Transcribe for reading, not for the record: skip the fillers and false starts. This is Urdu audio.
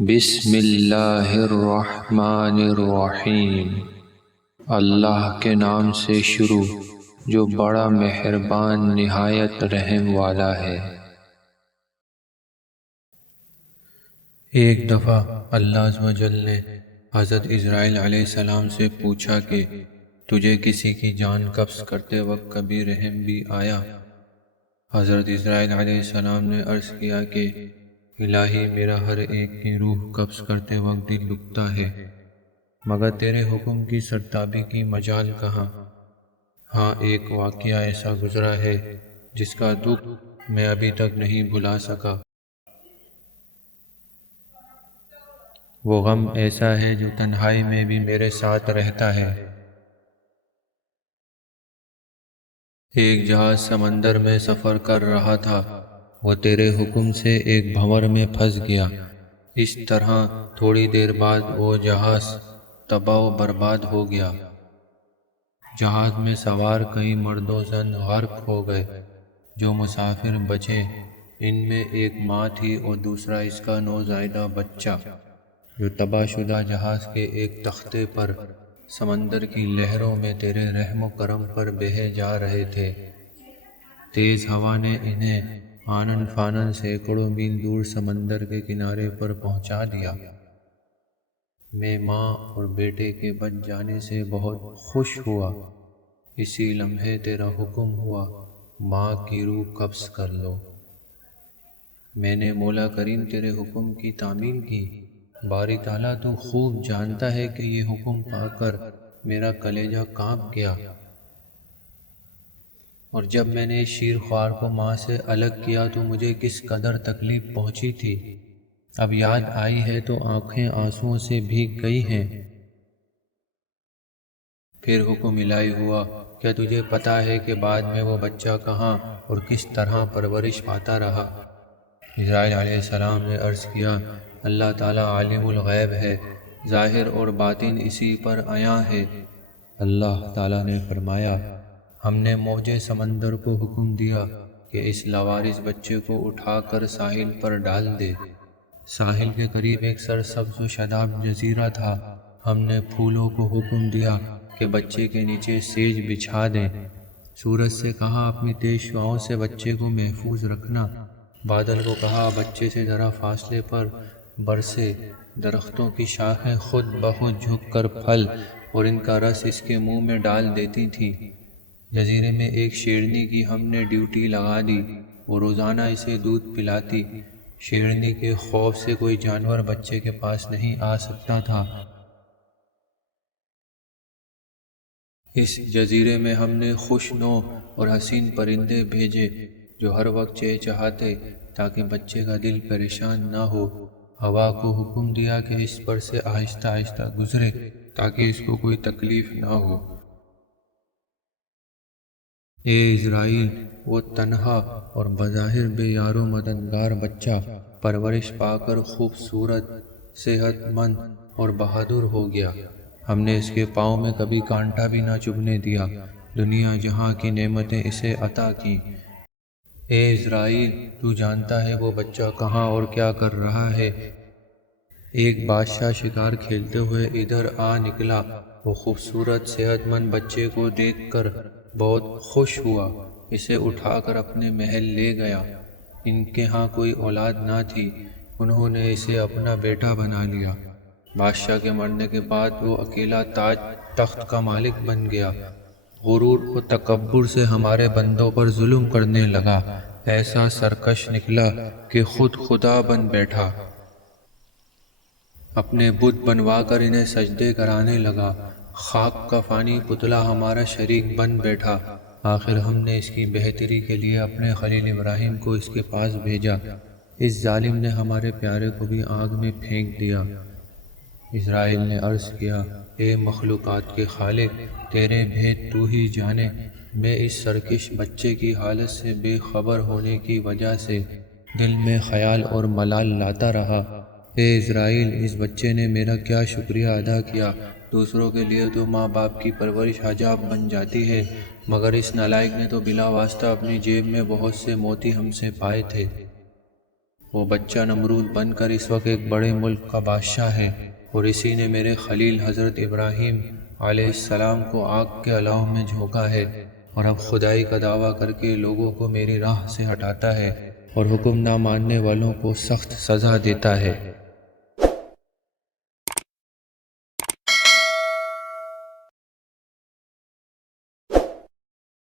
بسم اللہ الرحمن الرحیم۔ اللہ کے نام سے شروع جو بڑا مہربان نہایت رحم والا ہے۔ ایک دفعہ اللہ عز و جل نے حضرت اسرائیل علیہ السلام سے پوچھا کہ تجھے کسی کی جان قبض کرتے وقت کبھی رحم بھی آیا؟ حضرت اسرائیل علیہ السلام نے عرض کیا کہ الہی، میرا ہر ایک کی روح قبض کرتے وقت دل دکھتا ہے، مگر تیرے حکم کی سرتابی کی مجال کہاں؟ ہاں، ایک واقعہ ایسا گزرا ہے جس کا دکھ میں ابھی تک نہیں بھلا سکا۔ وہ غم ایسا ہے جو تنہائی میں بھی میرے ساتھ رہتا ہے۔ ایک جہاز سمندر میں سفر کر رہا تھا، وہ تیرے حکم سے ایک بھنور میں پھنس گیا۔ اس طرح تھوڑی دیر بعد وہ جہاز تباہ و برباد ہو گیا۔ جہاز میں سوار کئی مرد و زن غرق ہو گئے۔ جو مسافر بچے ان میں ایک ماں تھی اور دوسرا اس کا نوزائیدہ بچہ، جو تباہ شدہ جہاز کے ایک تختے پر سمندر کی لہروں میں تیرے رحم و کرم پر بہے جا رہے تھے۔ تیز ہوا نے انہیں آنن فانن سینکڑوں میل دور سمندر کے کنارے پر پہنچا دیا۔ میں ماں اور بیٹے کے بچ جانے سے بہت خوش ہوا۔ اسی لمحے تیرا حکم ہوا، ماں کی روح قبض کر لو۔ میں نے مولا کریم تیرے حکم کی تعمیل کی۔ باری تعالیٰ تو خوب جانتا ہے کہ یہ حکم پا کر میرا کلیجہ کانپ گیا، اور جب میں نے شیر خوار کو ماں سے الگ کیا تو مجھے کس قدر تکلیف پہنچی تھی، اب یاد آئی ہے تو آنکھیں آنسوؤں سے بھیگ گئی ہیں۔ پھر حکم الہی ہوا، کیا تجھے پتا ہے کہ بعد میں وہ بچہ کہاں اور کس طرح پرورش پاتا رہا؟ اسرائیل علیہ السلام نے عرض کیا، اللہ تعالیٰ عالم الغیب ہے، ظاہر اور باطن اسی پر عیاں ہے۔ اللہ تعالیٰ نے فرمایا، ہم نے موج سمندر کو حکم دیا کہ اس لاوارث بچے کو اٹھا کر ساحل پر ڈال دے۔ ساحل کے قریب ایک سرسبز و شاداب جزیرہ تھا۔ ہم نے پھولوں کو حکم دیا کہ بچے کے نیچے سیج بچھا دیں۔ سورج سے کہا، اپنی تیز شعاؤں سے بچے کو محفوظ رکھنا۔ بادل کو کہا، بچے سے ذرا فاصلے پر برسے۔ درختوں کی شاخیں خود بخود جھک کر پھل اور ان کا رس اس کے منہ میں ڈال دیتی تھیں۔ جزیرے میں ایک شیرنی کی ہم نے ڈیوٹی لگا دی، وہ روزانہ اسے دودھ پلاتی۔ شیرنی کے خوف سے کوئی جانور بچے کے پاس نہیں آ سکتا تھا۔ اس جزیرے میں ہم نے خوشنو اور حسین پرندے بھیجے جو ہر وقت چہچہاتے تاکہ بچے کا دل پریشان نہ ہو۔ ہوا کو حکم دیا کہ اس پر سے آہستہ آہستہ گزرے تاکہ اس کو کوئی تکلیف نہ ہو۔ اے اسرائیل، وہ تنہا اور بظاہر بے یار و مددگار بچہ پرورش پا کر خوبصورت، صحت مند اور بہادر ہو گیا۔ ہم نے اس کے پاؤں میں کبھی کانٹا بھی نہ چبھنے دیا۔ دنیا جہاں کی نعمتیں اسے عطا کی۔ اے اسرائیل، تو جانتا ہے وہ بچہ کہاں اور کیا کر رہا ہے۔ ایک بادشاہ شکار کھیلتے ہوئے ادھر آ نکلا۔ وہ خوبصورت صحت مند بچے کو دیکھ کر بہت خوش ہوا، اسے اٹھا کر اپنے محل لے گیا۔ ان کے ہاں کوئی اولاد نہ تھی، انہوں نے اسے اپنا بیٹا بنا لیا۔ بادشاہ کے مرنے کے بعد وہ اکیلا تاج تخت کا مالک بن گیا۔ غرور و تکبر سے ہمارے بندوں پر ظلم کرنے لگا، ایسا سرکش نکلا کہ خود خدا بن بیٹھا۔ اپنے بت بنوا کر انہیں سجدے کرانے لگا۔ خاک کا فانی پتلا ہمارا شریک بن بیٹھا۔ آخر ہم نے اس کی بہتری کے لیے اپنے خلیل ابراہیم کو اس کے پاس بھیجا۔ اس ظالم نے ہمارے پیارے کو بھی آگ میں پھینک دیا۔ اسرائیل نے عرض کیا، اے مخلوقات کے خالق، تیرے بھید تو ہی جانے۔ میں اس سرکش بچے کی حالت سے بے خبر ہونے کی وجہ سے دل میں خیال اور ملال لاتا رہا۔ اے اسرائیل، اس بچے نے میرا کیا شکریہ ادا کیا۔ دوسروں کے لیے تو ماں باپ کی پرورش حجاب بن جاتی ہے، مگر اس نالائق نے تو بلا واسطہ اپنی جیب میں بہت سے موتی ہم سے پائے تھے۔ وہ بچہ نمرود بن کر اس وقت ایک بڑے ملک کا بادشاہ ہے، اور اسی نے میرے خلیل حضرت ابراہیم علیہ السلام کو آگ کے الاؤ میں جھونکا ہے، اور اب خدائی کا دعویٰ کر کے لوگوں کو میری راہ سے ہٹاتا ہے اور حکم نہ ماننے والوں کو سخت سزا دیتا ہے۔